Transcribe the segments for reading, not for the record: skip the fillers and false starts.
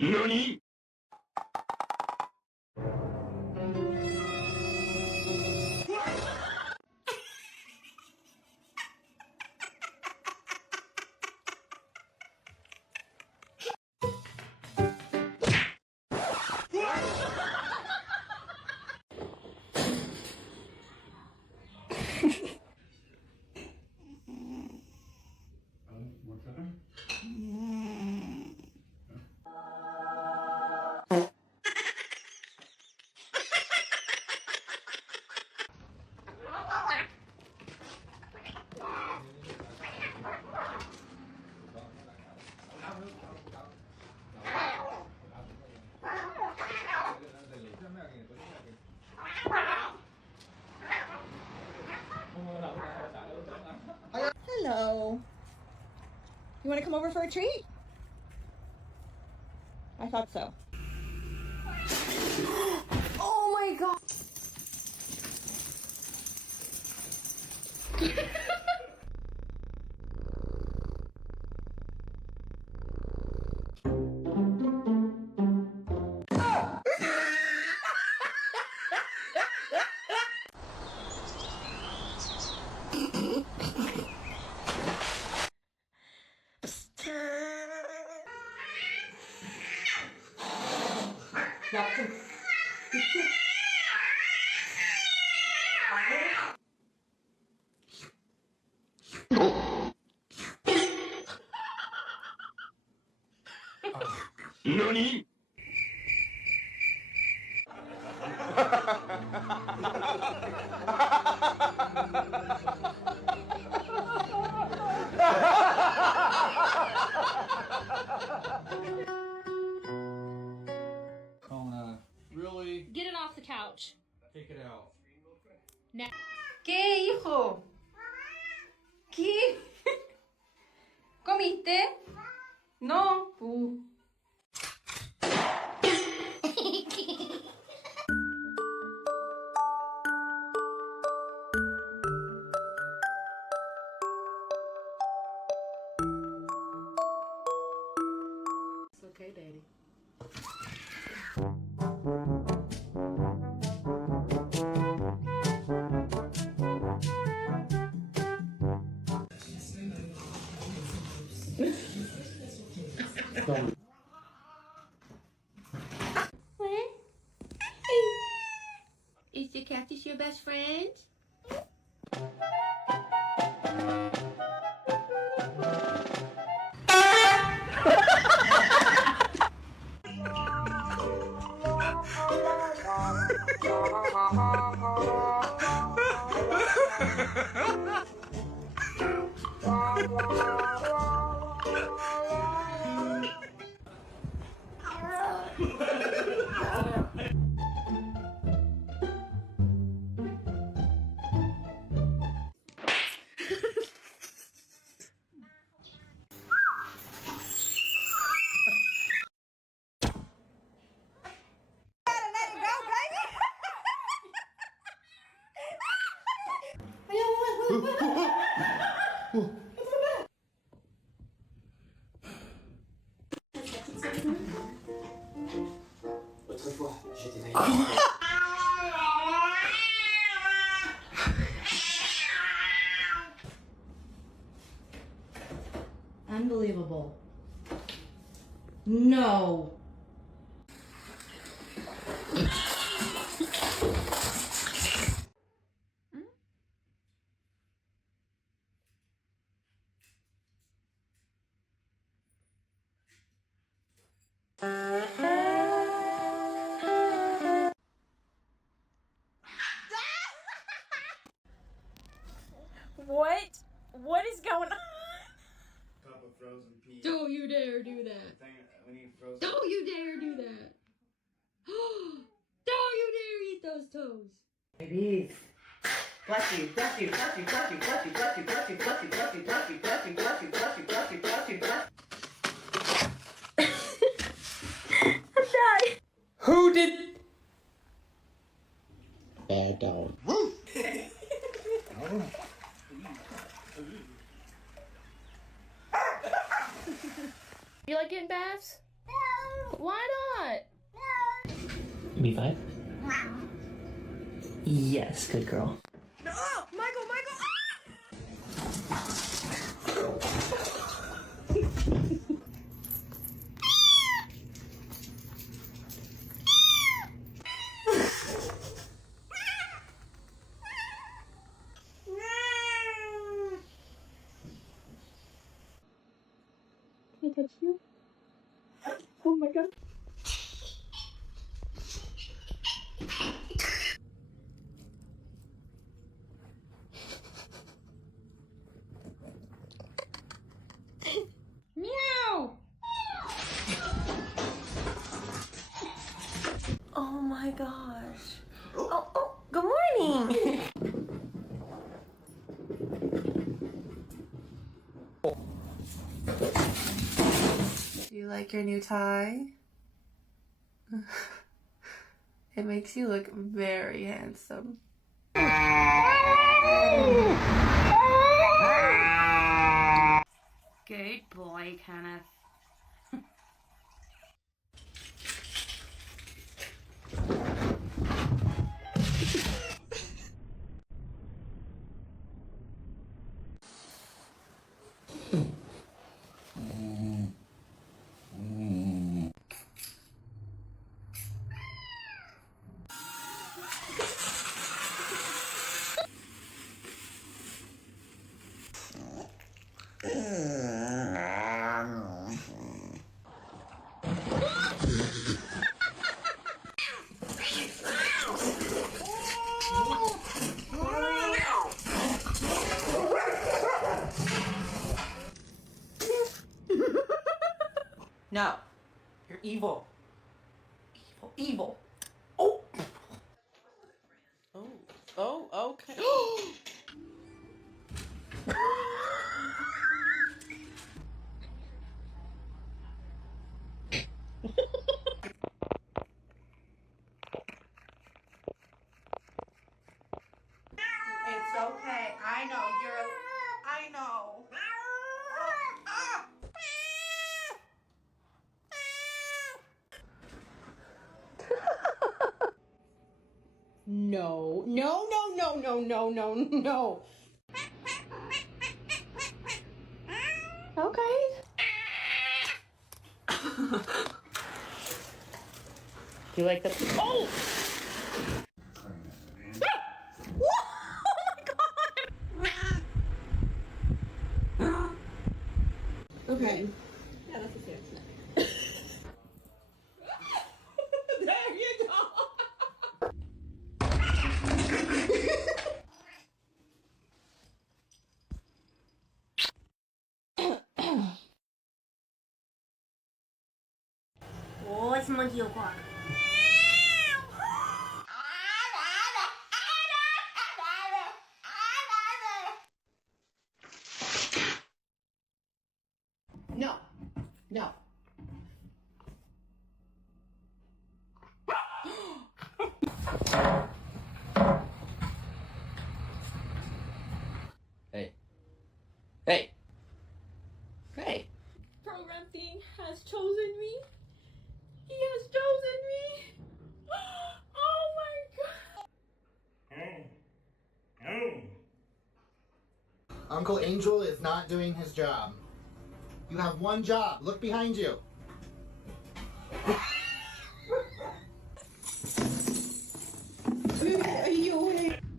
NANI?! Hello. You want to come over for a treat? I thought so. Oh my god. NANI?! Kona, really? Get it off the couch. Take it out. Now. ¿Qué, hijo? ¿Qué? ¿Comiste? No. It's okay, Daddy. What? Is the cactus your best friend? Autrefois, j'étais naïf. Unbelievable. No. What? What is going on? Cup of frozen peas. Don't you dare do that. We need frozen. Don't you dare do that. Don't you dare eat those toes. Babies. Bless you, bless you, bless you, bless you, bless you, bless you, bless you, bless you, bless you, bless you, bless you, bless you, bless you, bless you, bless you, bless you. I'm dying. Who did? Bad dog. You like getting baths? No. Why not? B5? Yes, good girl. No, Michael! Can I touch you? Oh my god. Meow! Oh my gosh. Oh, good morning. Do you like your new tie? It makes you look very handsome. Good boy, Kenneth. No. You're evil. Evil. Oh! Oh, okay. It's okay. I know. I know. No. Okay. Do you like the... Oh! Okay. Yeah, that's a fair snack. There you go. Oh, it's monkey o'clock. No. No. Hey. Hey. Hey. Program thing has chosen me. He has chosen me. Oh my god. Uncle Angel is not doing his job. You have one job. Look behind you.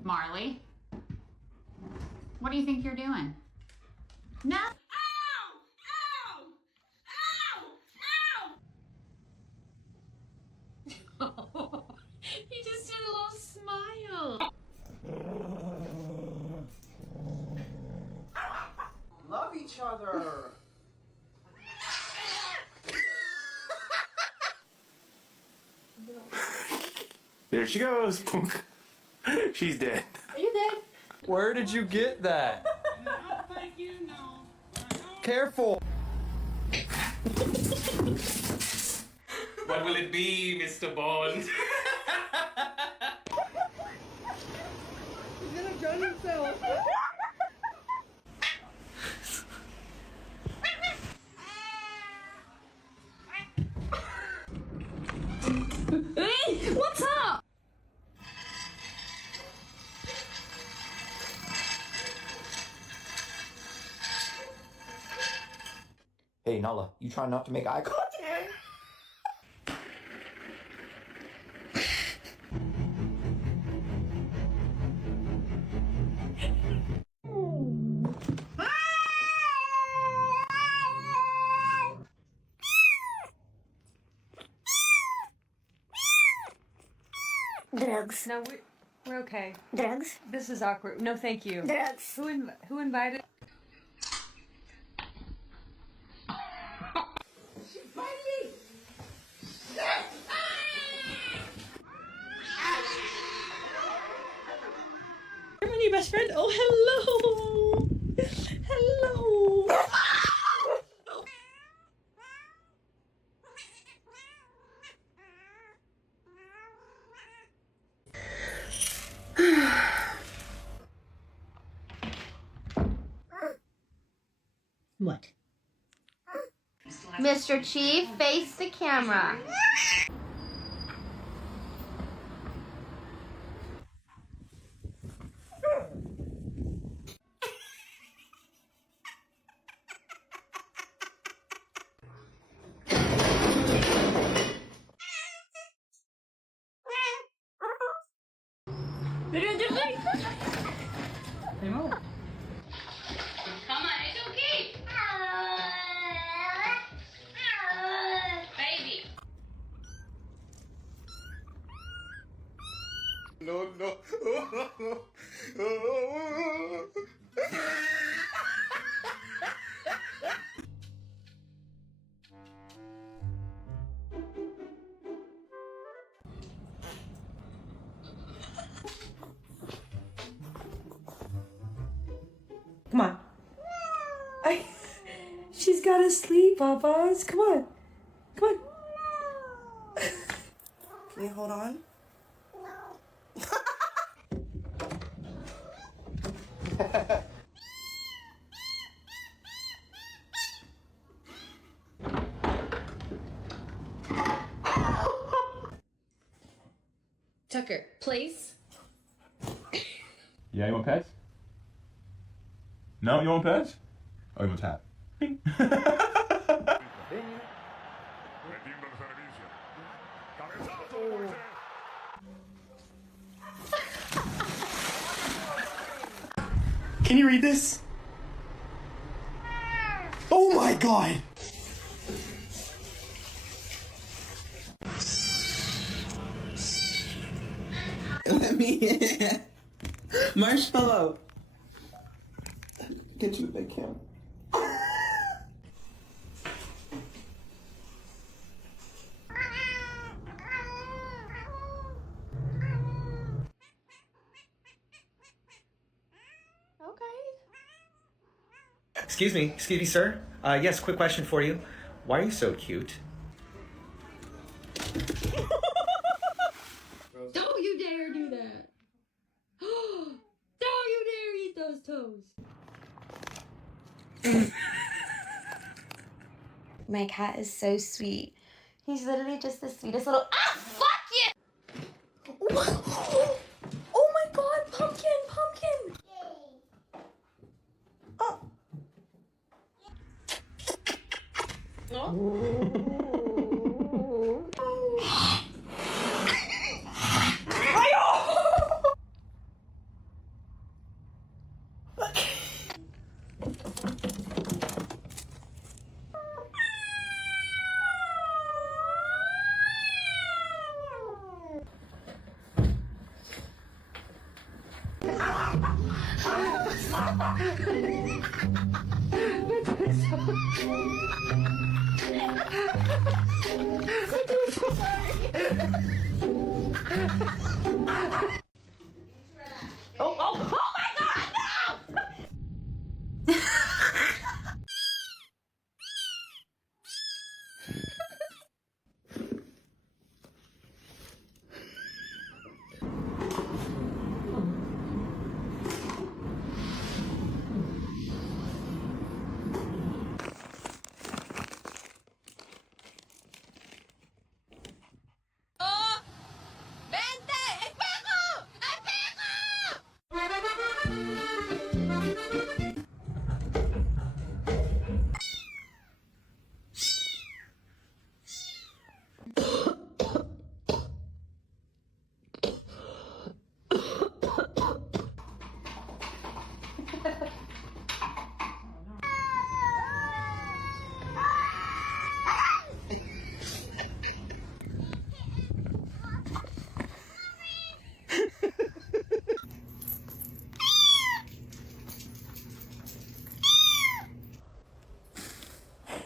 Marley, what do you think you're doing? No. He just did a little smile. Love each other. There she goes. She's dead. Are you dead? Where did you get that? Careful. What will it be, Mr. Bond? He's gonna drown himself. Nala, you trying not to make eye contact? Drugs. No, we're okay. Drugs. This is awkward. No, thank you. Drugs. Who invited? You're my new best friend. Oh, hello. Hello. What? Mr. Chief, face the camera. Come on, it's okay. Baby. No, no. Come on. She's gotta sleep, Papas. Come on. Come on. Can you hold on? Tucker, place. Yeah, you want pets? No, you want pets? Oh, you want tap? Bing. Can you read this? Oh my god! Let me in. Marshmallow. Get you the big camera. Excuse me, sir. Yes, quick question for you. Why are you so cute? Don't you dare do that. Don't you dare eat those toes. My cat is so sweet. He's literally just the sweetest little. Ah, fuck you! Oh my god, pumpkin! Oh. Oh my god, no! ¡Vente! ¡Espejo!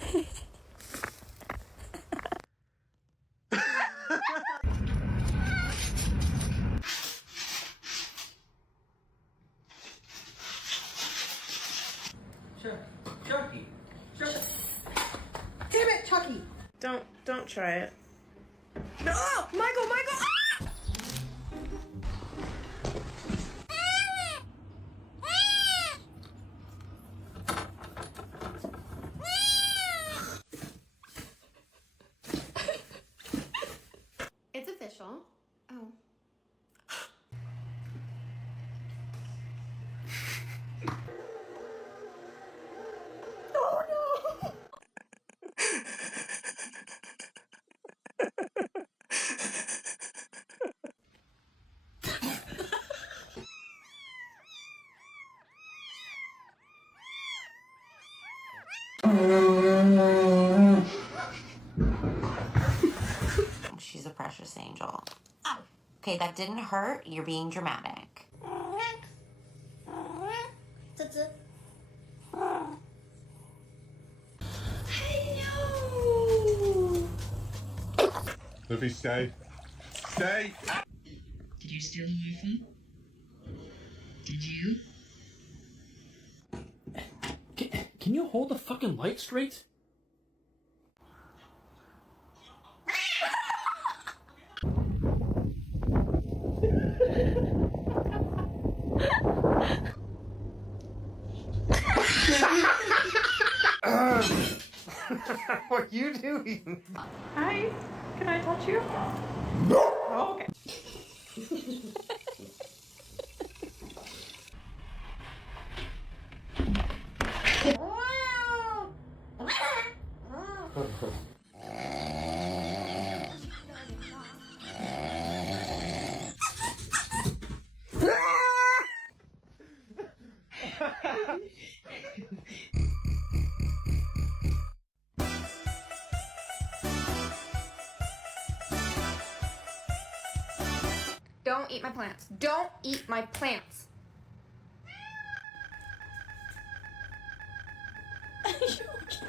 Sure. Chucky. Sure. Damn it, Chucky! Don't try it. No! Michael! Michael! Ah! It's official. Oh. Oh no! She's a precious angel. Oh, okay, that didn't hurt. You're being dramatic. Luffy, stay. Stay! Did you steal my phone? Did you? Can you hold the fucking light straight? What are you doing? Hi, can I touch you? No. Oh, okay. Don't eat my plants. Don't eat my plants. Are you okay?